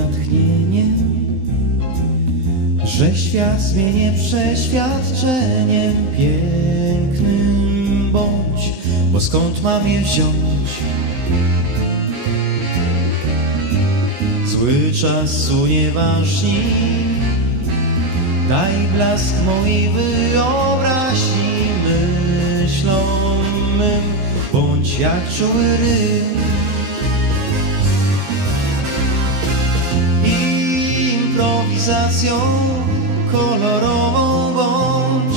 natchnienie, że świat zmienię przeświadczeniem pięknym bądź, bo skąd mam je wziąć? Zły czas unieważni, daj blask mojej wyobraźni myślą bądź jak czuły ryb. Improwizacją kolorową bądź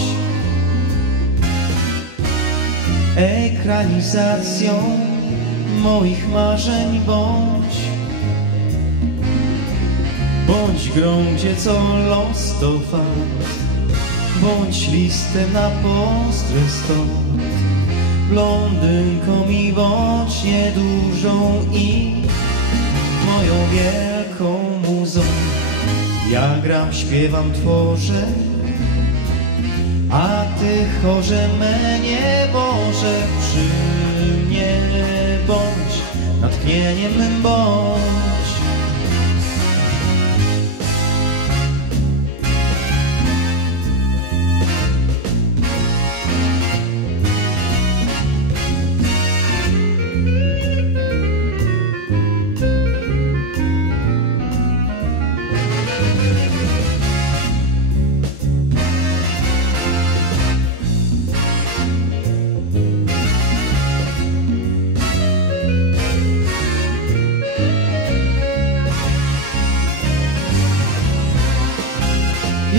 Ekranizacją moich marzeń bądź Bądź grą, co los to fakt Bądź listem na postrestot Blondynką i bądź niedużą i moją wielką muzą. Ja gram, śpiewam, tworzę, a ty chorze mnie Boże przy mnie bądź, natchnieniem bądź.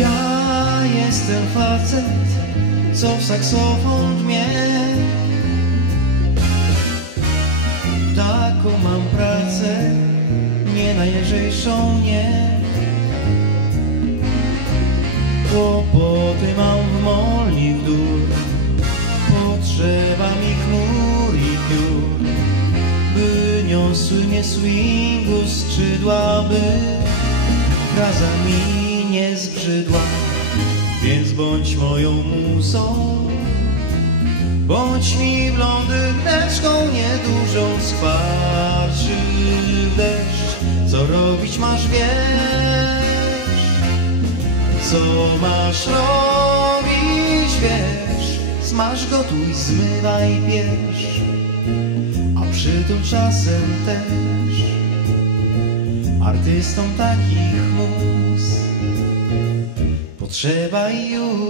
Ja jestem facet, co w saksofon dmie Taką mam pracę, nie najlżejszą, nie. Kłopoty mam w molni w dół. Potrzeba mi chmur i piór By niosły mnie swingu skrzydła, by fraza mi nie zbrzydła, więc bądź moją muzą. Bądź mi blondyneczką niedużą, sparczy deszcz, co robić masz wiesz, co masz robić wiesz, smaż, gotuj, zmywaj, bierz, a przytul czasem też artystom takich mus potrzeba już.